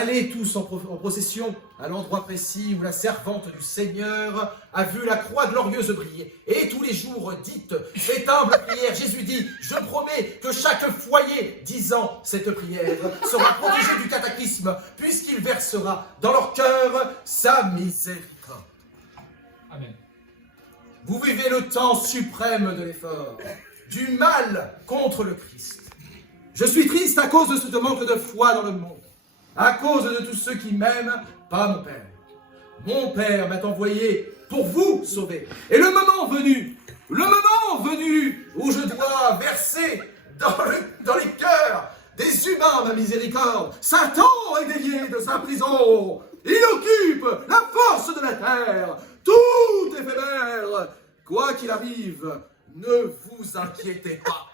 Allez tous en procession à l'endroit précis où la servante du Seigneur a vu la croix glorieuse briller. Et tous les jours dites cette humble prière. Jésus dit, je promets que chaque foyer disant cette prière sera protégé du cataclysme, puisqu'il versera dans leur cœur sa miséricorde. Amen. Vous vivez le temps suprême de l'effort, du mal contre le Christ. Je suis triste à cause de ce manque de foi dans le monde. À cause de tous ceux qui m'aiment, pas mon Père. Mon Père m'a envoyé pour vous sauver. Et le moment venu où je dois verser dans les cœurs des humains ma miséricorde, Satan éveillé de sa prison. Il occupe la force de la terre. Tout éphémère. Quoi qu'il arrive, ne vous inquiétez pas.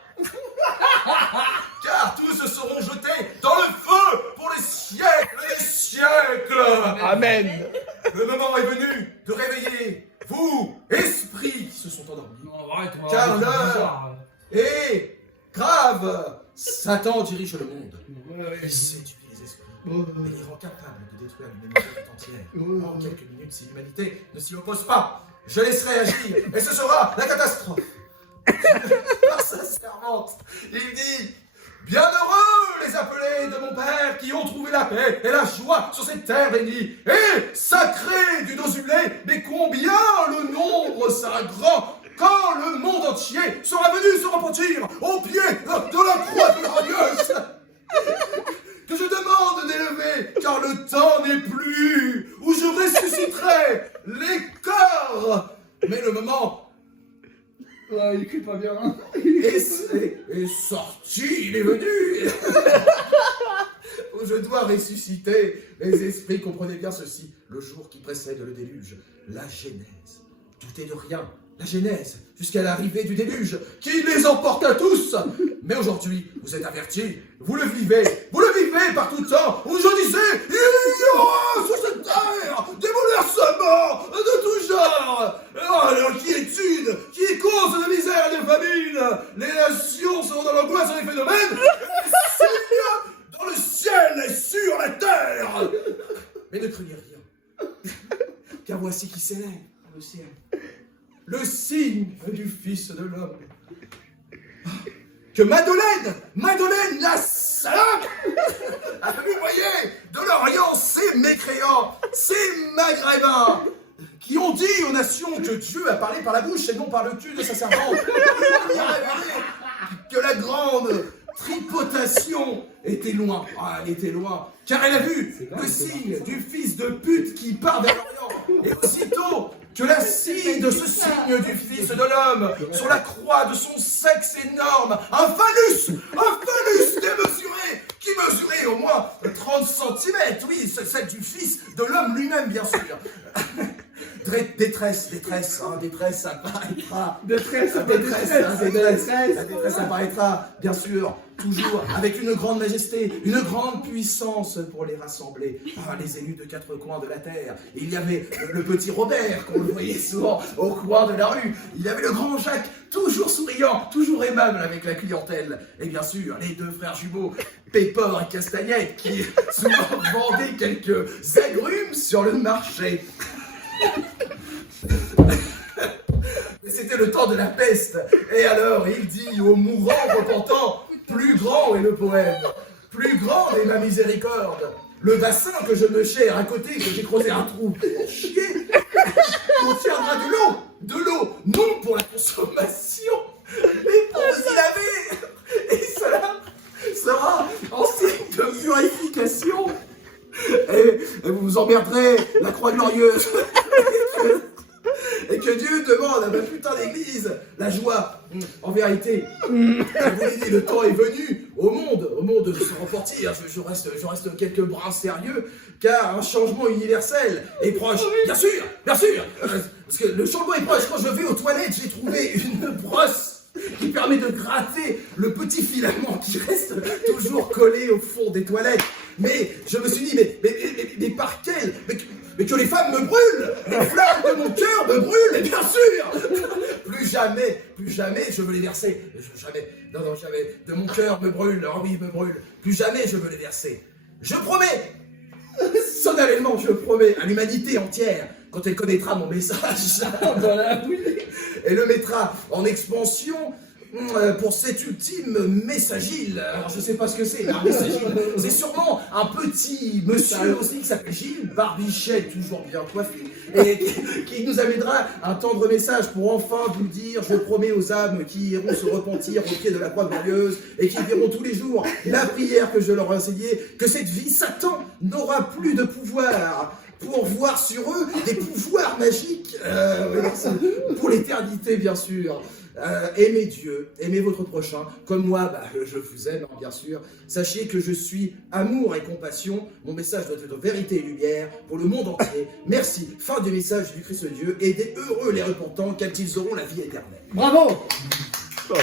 Car tous seront jetés dans le feu pour les siècles des siècles. Amen. Le moment est venu de réveiller vous, esprits qui se sont endormis. Non, arrête, on va Car arrêter l'heure bizarre. est grave. Satan dirige le monde. Ouais. Il séduit les esprits. Et il rend capable de détruire l'humanité tout entière. En quelques minutes, si l'humanité ne s'y oppose pas, je laisserai agir et ce sera la catastrophe. Par sa servante, il dit: bienheureux les appelés de mon Père qui ont trouvé la paix et la joie sur cette terre bénie. Et sacré du nosulé, mais combien le nombre sera grand quand le monde entier sera venu se repentir au pied de la croix glorieuse. Que je demande d'élever, car le temps n'est plus où je ressusciterai les corps. Mais le moment Ouais, il écrit pas bien. Hein. est sorti, il est venu. Où je dois ressusciter les esprits. Comprenez bien ceci, le jour qui précède le déluge, la Genèse. Tout est de rien, la Genèse, jusqu'à l'arrivée du déluge, qui les emporte à tous. Mais aujourd'hui, vous êtes avertis, vous le vivez par tout temps, où je disais, il y aura sur cette terre des bouleversements de tout genre. L'inquiétude qui est cause de misère et de famine. Les nations seront dans l'angoisse sur les phénomènes. Et le Seigneur dans le ciel et sur la terre. Mais ne craignez rien, car voici qui s'élève dans le ciel. Le signe du Fils de l'homme. Que Madeleine la salope, a vu, voyez, de l'Orient, ces mécréants, ces maghrébins, qui ont dit aux nations que Dieu a parlé par la bouche et non par le cul de sa servante. Il a révélé que la grande tripotation était loin. Ah, elle était loin. Car elle a vu le signe du fils de pute qui part vers l'Orient. Et aussitôt que la signe de ce signe du Fils de l'homme sur la croix de son sexe énorme, un phallus démesuré, qui mesurait au moins 30 cm, oui, c'est celle du Fils de l'homme lui-même, bien sûr. Détresse apparaîtra. La détresse apparaîtra, bien sûr, toujours avec une grande majesté, une grande puissance pour les rassembler. Ah, les élus de quatre coins de la terre. Il y avait le petit Robert, qu'on le voyait souvent au coin de la rue. Il y avait le grand Jacques, toujours souriant, toujours aimable avec la clientèle. Et bien sûr, les deux frères jumeaux, Pépor et Castagnette, qui souvent vendaient quelques agrumes sur le marché. Mais c'était le temps de la peste. Et alors il dit aux mourants repentants, plus grand est le poème, plus grande est ma miséricorde. Le bassin que je me cherre à côté, que j'ai creusé un trou pour chier, contiendra de l'eau, non pour la consommation, mais pour y laver. Et cela sera en signe de purification. Et vous vous emmerderez la croix glorieuse. Et que Dieu demande à ma putain d'église la joie. En vérité, je vous l'ai dit, le temps est venu au monde de se remporter. Je reste quelques brins sérieux, car un changement universel est proche. Bien sûr, parce que le changement est proche. Quand je vais aux toilettes, j'ai trouvé une brosse qui permet de gratter le petit filament qui reste toujours collé au fond des toilettes. Mais je me suis dit, mais par quel... Mais que les femmes me brûlent. Les flammes de mon cœur me brûlent, et bien sûr. Plus jamais je veux les verser. Jamais. Non, jamais. De mon cœur me brûle. Oh oui, me brûle. Plus jamais je veux les verser. Je promets solennellement, je promets à l'humanité entière, quand elle connaîtra mon message, Voilà, oui. elle le mettra en expansion pour cet ultime messagile. Alors je sais pas ce que c'est, un messagile. C'est sûrement un petit monsieur aussi qui s'appelle Gilles, barbichette, toujours bien coiffé, et qui nous amènera un tendre message pour enfin vous dire, je promets aux âmes qui iront se repentir au pied de la croix glorieuse et qui diront tous les jours la prière que je leur ai enseignée, que cette vie, Satan n'aura plus de pouvoir pour voir sur eux des pouvoirs magiques pour l'éternité, bien sûr. Aimez Dieu, aimez votre prochain, comme moi, je vous aime, bien sûr. Sachez que je suis amour et compassion. Mon message doit être vérité et lumière pour le monde entier. Merci. Fin du message du Christ Dieu. Aidez heureux les repentants, car ils auront la vie éternelle. Bravo. Oh.